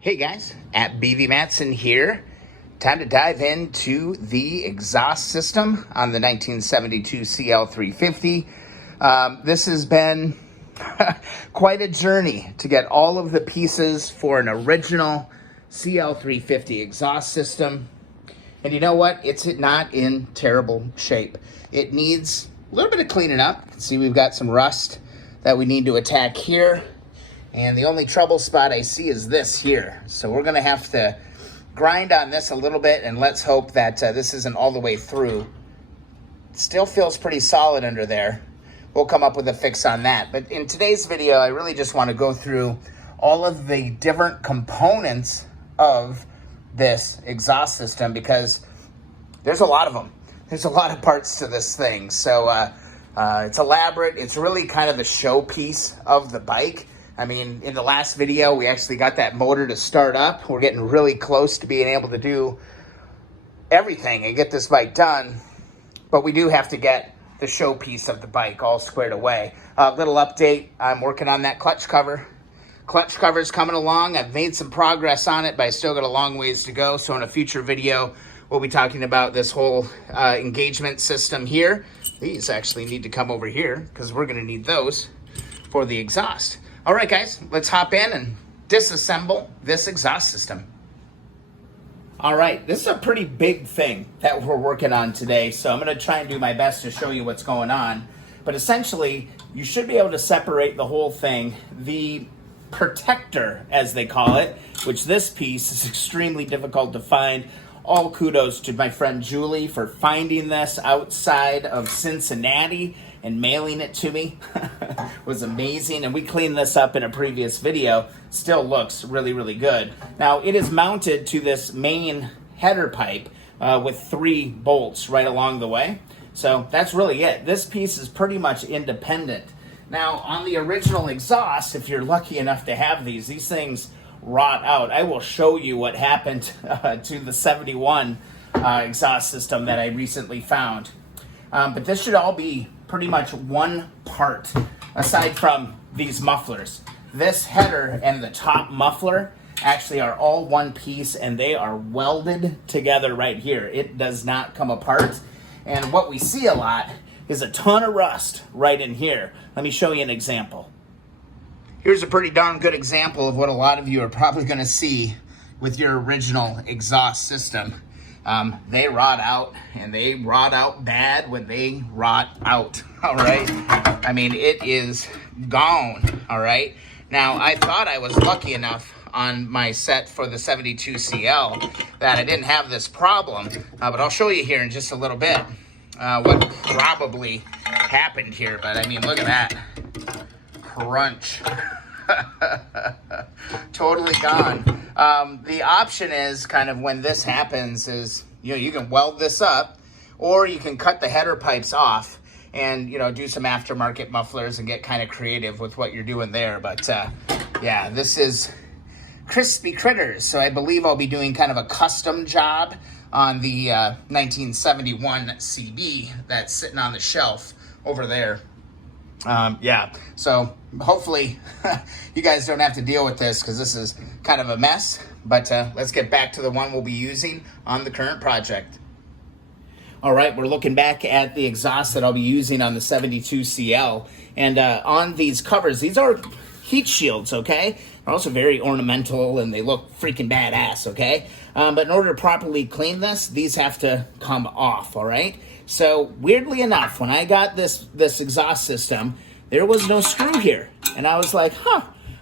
Hey guys, at BV Matson here. Time to dive into the exhaust system on the 1972 CL350. This has been quite a journey to get all of the pieces for an original CL350 exhaust system. And you know what? It's not in terrible shape. It needs a little bit of cleaning up. You can see we've got some rust that we need to attack here. And the only trouble spot I see is this here. So we're gonna have to grind on this a little bit, and let's hope that this isn't all the way through. Still feels pretty solid under there. We'll come up with a fix on that. But in today's video, I really just wanna go through all of the different components of this exhaust system because there's a lot of them. There's a lot of parts to this thing. So it's elaborate. It's really kind of the showpiece of the bike. I mean, in the last video, we actually got that motor to start up. We're getting really close to being able to do everything and get this bike done. But we do have to get the showpiece of the bike all squared away. Little update, I'm working on that clutch cover. Clutch cover's coming along. I've made some progress on it, but I still got a long ways to go. So in a future video, we'll be talking about this whole engagement system here. These actually need to come over here because we're gonna need those for the exhaust. All right, guys, let's hop in and disassemble this exhaust system. All right, this is a pretty big thing that we're working on today, so I'm gonna try and do my best to show you what's going on. But essentially, you should be able to separate the whole thing. The protector, as they call it, which this piece is extremely difficult to find. All kudos to my friend Julie for finding this outside of Cincinnati and mailing it to me. Was amazing, and we cleaned this up in a previous video. Still looks really, really good. Now, it is mounted to this main header pipe with 3 bolts right along the way. So that's really it. This piece is pretty much independent. Now, on the original exhaust, if you're lucky enough to have these things rot out. I will show you what happened to the 71 exhaust system that I recently found. But this should all be pretty much one part, aside from these mufflers. This header and the top muffler actually are all one piece, and they are welded together right here. It does not come apart. And what we see a lot is a ton of rust right in here. Let me show you an example. Here's a pretty darn good example of what a lot of you are probably going to see with your original exhaust system. They rot out, and they rot out bad when they rot out, all right? I mean, it is gone, all right? Now, I thought I was lucky enough on my set for the 72 CL that I didn't have this problem, but I'll show you here in just a little bit what probably happened here. But, I mean, look at that. Crunch. Totally gone. The option is kind of when this happens is, you know, you can weld this up, or you can cut the header pipes off and, you know, do some aftermarket mufflers and get kind of creative with what you're doing there. But yeah, this is crispy critters. So I believe I'll be doing kind of a custom job on the 1971 CB that's sitting on the shelf over there. Yeah, so hopefully you guys don't have to deal with this because this is kind of a mess, but let's get back to the one we'll be using on the current project. All right, we're looking back at the exhaust that I'll be using on the 72 CL, and on these covers, these are heat shields, okay? They're also very ornamental, and they look freaking badass, okay? But in order to properly clean this, these have to come off, all right? So weirdly enough, when I got this exhaust system, there was no screw here. And I was like,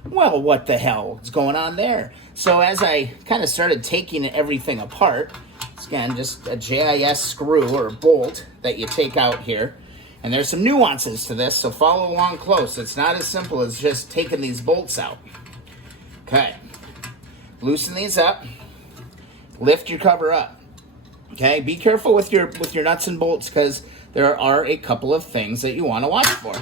well, what the hell is going on there? So as I kind of started taking everything apart, it's again, just a JIS screw or a bolt that you take out here. And there's some nuances to this, so follow along close. It's not as simple as just taking these bolts out. Okay, loosen these up, lift your cover up. Okay, be careful with your nuts and bolts because there are a couple of things that you want to watch for.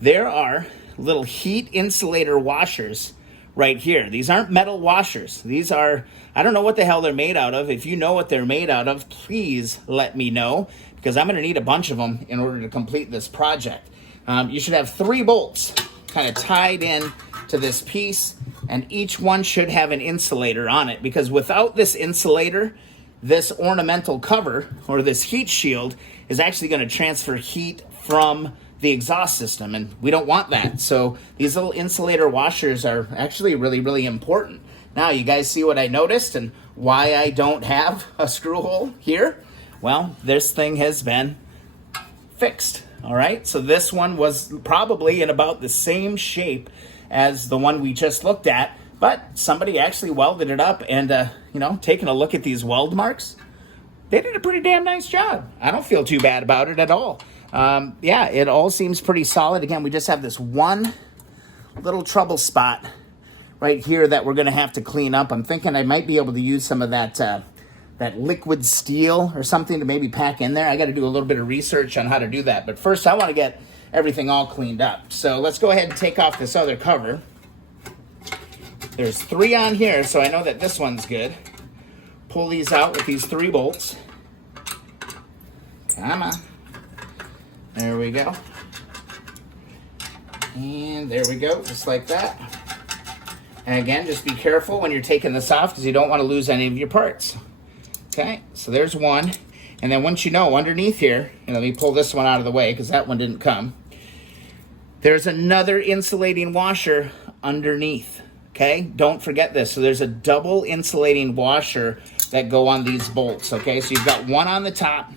There are little heat insulator washers right here. These aren't metal washers. These are, I don't know what the hell they're made out of. If you know what they're made out of, please let me know because I'm going to need a bunch of them in order to complete this project. You should have 3 bolts kind of tied in to this piece, and each one should have an insulator on it, because without this insulator, this ornamental cover or this heat shield is actually going to transfer heat from the exhaust system, and we don't want that. So these little insulator washers are actually really, really important. Now you guys see what I noticed and why I don't have a screw hole here? Well, this thing has been fixed. All right, so this one was probably in about the same shape as the one we just looked at, but somebody actually welded it up, and you know, taking a look at these weld marks, they did a pretty damn nice job. I don't feel too bad about it at all. Yeah, it all seems pretty solid. Again, we just have this one little trouble spot right here that we're gonna have to clean up. I'm thinking I might be able to use some of that liquid steel or something to maybe pack in there. I got to do a little bit of research on how to do that. But first, I want to get everything all cleaned up. So let's go ahead and take off this other cover. There's 3 on here, so I know that this one's good. Pull these out with these 3 bolts. Come on. There we go. And there we go, just like that. And again, just be careful when you're taking this off, because you don't want to lose any of your parts. Okay, so there's one. And then once you know, underneath here, and let me pull this one out of the way because that one didn't come. There's another insulating washer underneath. Okay, don't forget this. So there's a double insulating washer that go on these bolts. Okay, so you've got one on the top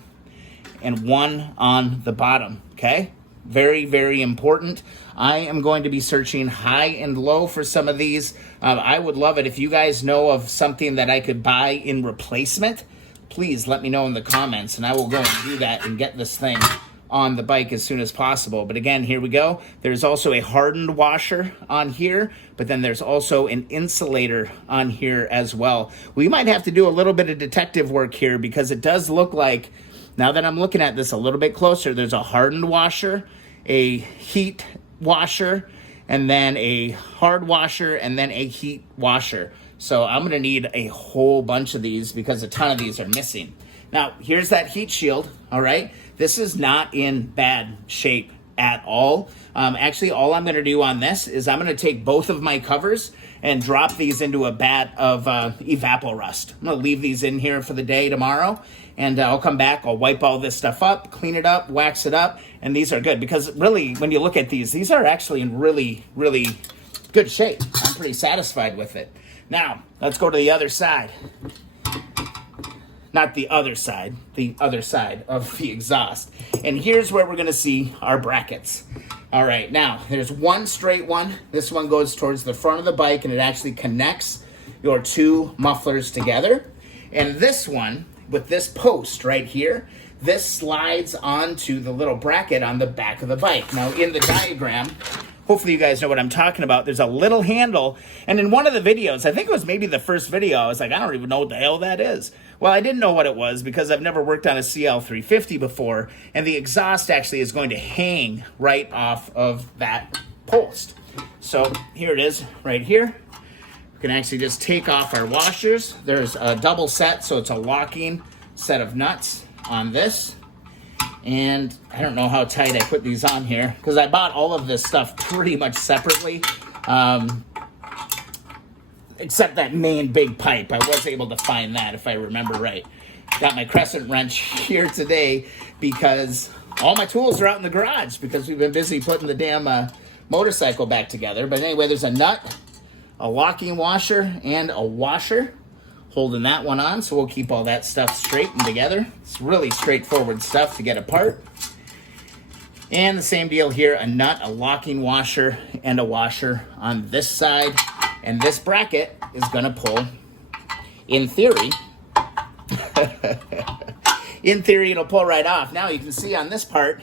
and one on the bottom. Okay, very, very important. I am going to be searching high and low for some of these. I would love it if you guys know of something that I could buy in replacement. Please let me know in the comments, and I will go and do that and get this thing on the bike as soon as possible. But again, here we go. There's also a hardened washer on here, but then there's also an insulator on here as well. We might have to do a little bit of detective work here, because it does look like, now that I'm looking at this a little bit closer, there's a hardened washer, a heat washer, and then a hard washer, and then a heat washer. So I'm gonna need a whole bunch of these because a ton of these are missing. Now, here's that heat shield, all right? This is not in bad shape at all. Actually, all I'm gonna do on this is I'm gonna take both of my covers and drop these into a vat of evaporust. I'm gonna leave these in here for the day tomorrow, and I'll come back, I'll wipe all this stuff up, clean it up, wax it up, and these are good, because really, when you look at these are actually in really, really good shape. I'm pretty satisfied with it. Now, let's go to the other side. Not the other side of the exhaust. And here's where we're gonna see our brackets. All right, now, there's one straight one. This one goes towards the front of the bike, and it actually connects your 2 mufflers together. And this one, with this post right here, this slides onto the little bracket on the back of the bike. Now, in the diagram, hopefully you guys know what I'm talking about. There's a little handle, and in one of the videos, I think it was maybe the first video, I was like, I don't even know what the hell that is. Well, I didn't know what it was because I've never worked on a CL350 before, and the exhaust actually is going to hang right off of that post. So here it is right here. We can actually just take off our washers. There's a double set, so it's a locking set of nuts on this. And I don't know how tight I put these on here, because I bought all of this stuff pretty much separately, except that main big pipe. I was able to find that, if I remember right. Got my crescent wrench here today because all my tools are out in the garage because we've been busy putting the damn motorcycle back together. But anyway, there's a nut, a locking washer, and a washer holding that one on, so we'll keep all that stuff straight and together. It's really straightforward stuff to get apart. And the same deal here, a nut, a locking washer, and a washer on this side. And this bracket is gonna pull, in theory, it'll pull right off. Now you can see on this part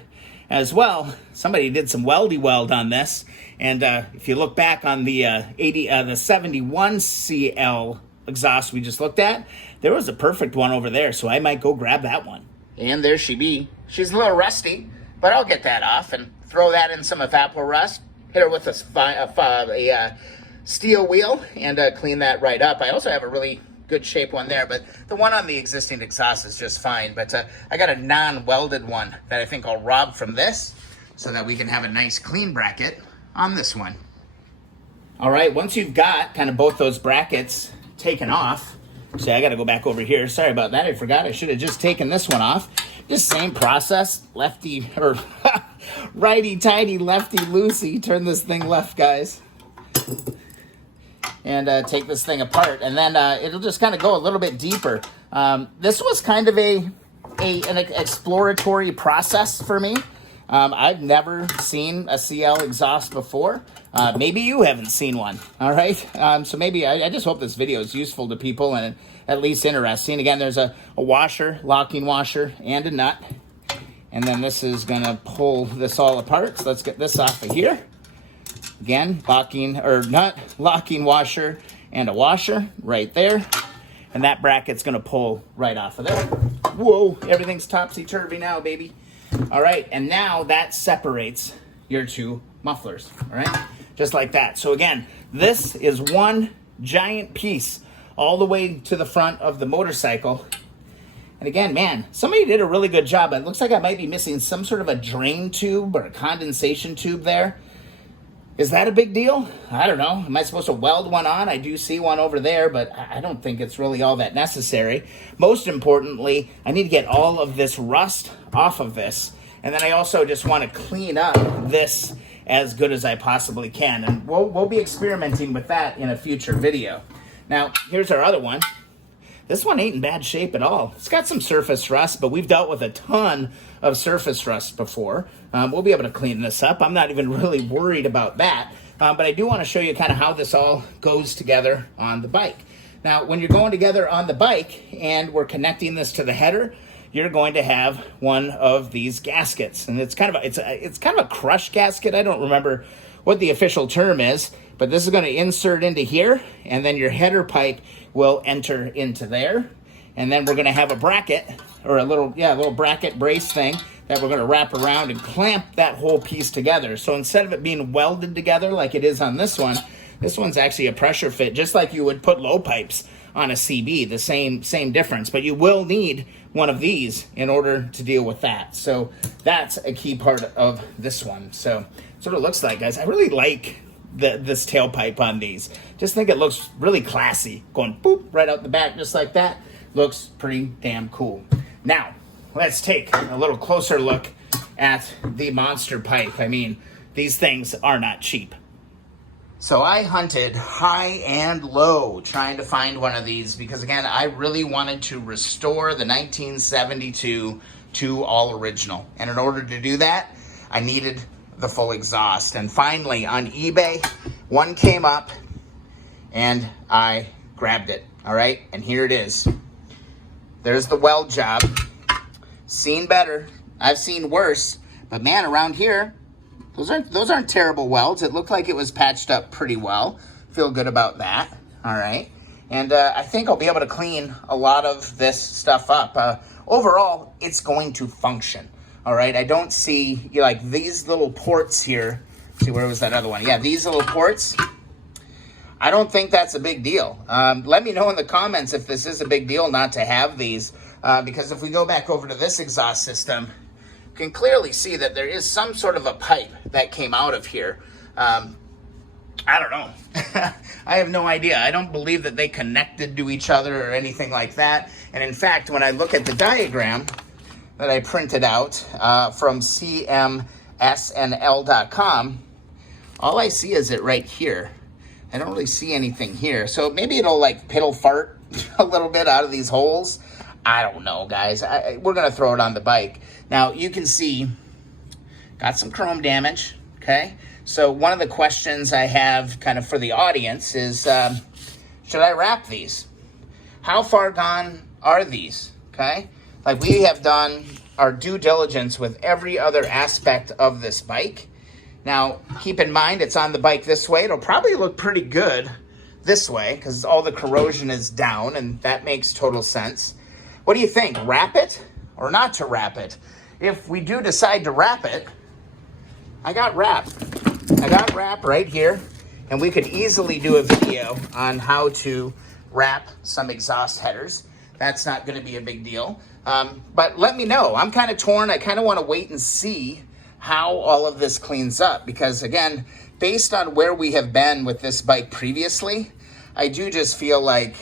as well, somebody did some weldy weld on this. And if you look back on the 71 CL exhaust we just looked at, there was a perfect one over there, so I might go grab that one. And there she be. She's a little rusty, but I'll get that off and throw that in some evaporust, hit her with a steel wheel, and clean that right up. I also have a really good shape one there, but the one on the existing exhaust is just fine. But I got a non-welded one that I think I'll rob from this so that we can have a nice clean bracket on this one. All right, once you've got kind of both those brackets taken off, see, I got to go back over here. Sorry about that. I forgot. I should have just taken this one off. Just same process. Lefty or righty tighty, lefty loosey. Turn this thing left, guys, and take this thing apart, and then it'll just kind of go a little bit deeper. This was kind of an exploratory process for me. I've never seen a CL exhaust before. Maybe you haven't seen one, all right? So maybe I just hope this video is useful to people and at least interesting. Again, there's a washer, locking washer, and a nut. And then this is gonna pull this all apart. So let's get this off of here. Again, locking or nut, locking washer, and a washer right there. And that bracket's gonna pull right off of there. Whoa, everything's topsy-turvy now, baby. All right, and now that separates your two mufflers, all right? Just like that. So again, this is one giant piece all the way to the front of the motorcycle. And again, man, somebody did a really good job. It looks like I might be missing some sort of a drain tube or a condensation tube there. Is that a big deal? I don't know. Am I supposed to weld one on? I do see one over there, but I don't think it's really all that necessary. Most importantly, I need to get all of this rust off of this. And then I also just want to clean up this as good as I possibly can. And we'll be experimenting with that in a future video. Now, here's our other one. This one ain't in bad shape at all. It's got some surface rust, but we've dealt with a ton of surface rust before. We'll be able to clean this up. I'm not even really worried about that. But I do want to show you kind of how this all goes together on the bike. Now, when you're going together on the bike and we're connecting this to the header, you're going to have one of these gaskets. And it's kind of a crush gasket. I don't remember what the official term is, but this is going to insert into here, and then your header pipe will enter into there. And then we're going to have a bracket, or a little bracket brace thing that we're going to wrap around and clamp that whole piece together. So instead of it being welded together like it is on this one's actually a pressure fit, just like you would put low pipes on a CB, the same difference. But you will need one of these in order to deal with that. So that's a key part of this one. So that's what it looks like, guys. I really like this tailpipe on these. Just think it looks really classy. Going boop right out the back just like that. Looks pretty damn cool. Now, let's take a little closer look at the monster pipe. I mean, these things are not cheap. So I hunted high and low trying to find one of these because, again, I really wanted to restore the 1972 to all original. And in order to do that, I needed the full exhaust. And finally, on eBay, one came up and I grabbed it, all right? And here it is. There's the weld job. Seen better. I've seen worse. But man, around here, those aren't terrible welds. It looked like it was patched up pretty well. Feel good about that. All right. And I think I'll be able to clean a lot of this stuff up. Overall, it's going to function. All right. I don't see like these little ports here. See, where was that other one? Yeah, these little ports. I don't think that's a big deal. Let me know in the comments if this is a big deal not to have these. Because if we go back over to this exhaust system, can clearly see that there is some sort of a pipe that came out of here. I don't know. I have no idea. I don't believe that they connected to each other or anything like that. And in fact, when I look at the diagram that I printed out from cmsnl.com, all I see is it right here. I don't really see anything here. So maybe it'll like piddle fart a little bit out of these holes. I don't know, guys. We're going to throw it on the bike. Now, you can see, got some chrome damage, okay? So one of the questions I have kind of for the audience is, should I wrap these? How far gone are these, okay? Like, we have done our due diligence with every other aspect of this bike. Now, keep in mind, it's on the bike this way. It'll probably look pretty good this way because all the corrosion is down, and that makes total sense. What do you think? Wrap it or not to wrap it? If we do decide to wrap it, I got wrap. I got wrap right here, and we could easily do a video on how to wrap some exhaust headers. That's not going to be a big deal. But let me know. I'm kind of torn. I kind of want to wait and see how all of this cleans up because, again, based on where we have been with this bike previously, I do just feel like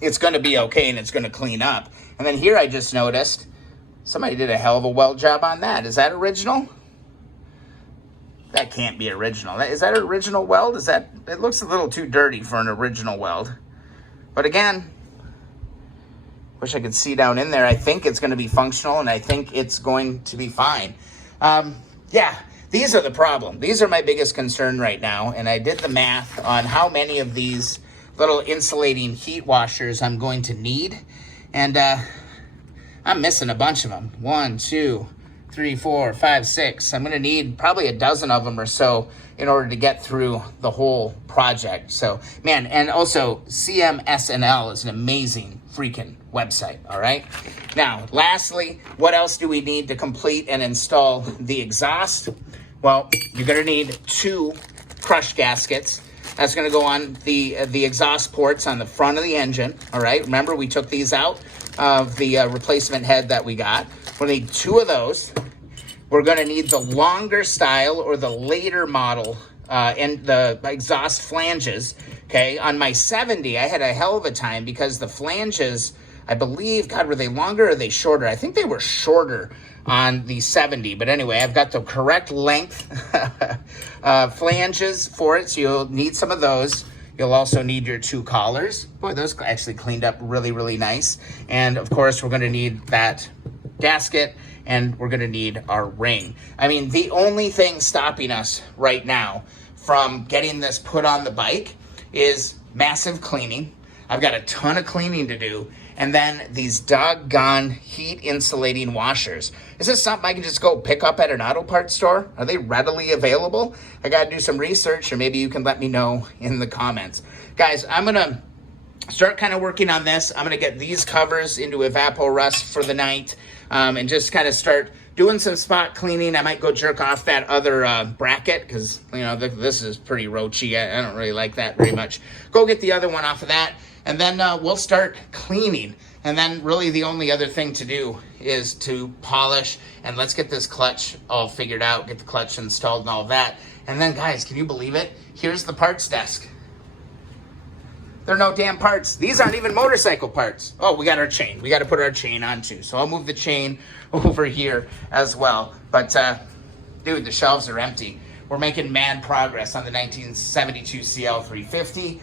it's going to be okay and it's going to clean up. And then here I just noticed somebody did a hell of a weld job on that. Is that original? That can't be original. Is that an original weld? It looks a little too dirty for an original weld. But again, wish I could see down in there. I think it's going to be functional and I think it's going to be fine. Yeah, these are the problem. These are my biggest concern right now. And I did the math on how many of these little insulating heat washers I'm going to need. And I'm missing a bunch of them. 1, 2, 3, 4, 5, 6. I'm going to need probably a dozen of them or so in order to get through the whole project. So, man, and also CMSNL is an amazing freaking website, all right? Now, lastly, what else do we need to complete and install the exhaust? Well, you're going to need 2 crush gaskets. That's going to go on the exhaust ports on the front of the engine, all right? Remember, we took these out of the replacement head that we got. We'll need 2 of those. We're going to need the longer style or the later model and the exhaust flanges, okay? On my 70, I had a hell of a time because the flanges, I believe, God, were they longer or are they shorter? I think they were shorter on the 70, but anyway, I've got the correct length flanges for it, so you'll need some of those. You'll also need your 2 collars. Boy, those actually cleaned up really, really nice. And of course, we're gonna need that gasket and we're gonna need our ring. I mean, the only thing stopping us right now from getting this put on the bike is massive cleaning. I've got a ton of cleaning to do. And then these doggone heat insulating washers. Is this something I can just go pick up at an auto parts store? Are they readily available? I gotta do some research, or maybe you can let me know in the comments. Guys, I'm gonna start kind of working on this. I'm gonna get these covers into Evapor-Rust for the night and just kind of start doing some spot cleaning. I might go jerk off that other bracket because, you know, this is pretty roachy. I don't really like that very much. Go get the other one off of that. And then we'll start cleaning. And then really the only other thing to do is to polish. And let's get this clutch all figured out, get the clutch installed and all that. And then, guys, can you believe it? Here's the parts desk. There are no damn parts. These aren't even motorcycle parts. Oh, we got our chain. We got to put our chain on too. So I'll move the chain over here as well. But, dude, the shelves are empty. We're making mad progress on the 1972 CL350.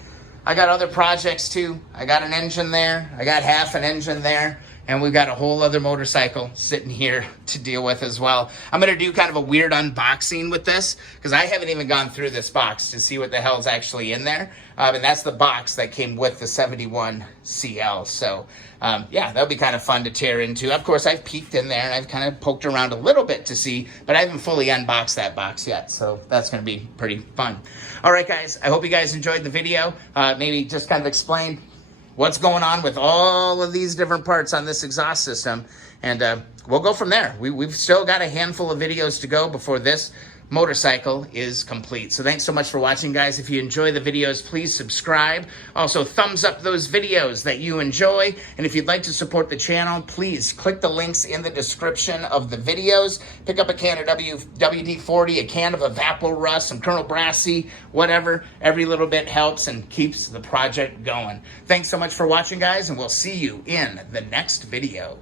I got other projects too. I got an engine there. I got half an engine there. And we've got a whole other motorcycle sitting here to deal with as well. I'm going to do kind of a weird unboxing with this because I haven't even gone through this box to see what the hell's actually in there. And that's the box that came with the 71 CL. So, yeah, that'll be kind of fun to tear into. Of course, I've peeked in there and I've kind of poked around a little bit to see, but I haven't fully unboxed that box yet. So that's going to be pretty fun. All right, guys, I hope you guys enjoyed the video. Maybe just kind of explain what's going on with all of these different parts on this exhaust system. And we'll go from there. We've still got a handful of videos to go before this motorcycle is complete. So thanks so much for watching, guys. If you enjoy the videos, please subscribe. Also, thumbs up those videos that you enjoy. And if you'd like to support the channel, please click the links in the description of the videos. Pick up a can of WD-40, a can of Evapor-Rust, some Colonel Brassy, whatever. Every little bit helps and keeps the project going. Thanks so much for watching, guys, and we'll see you in the next video.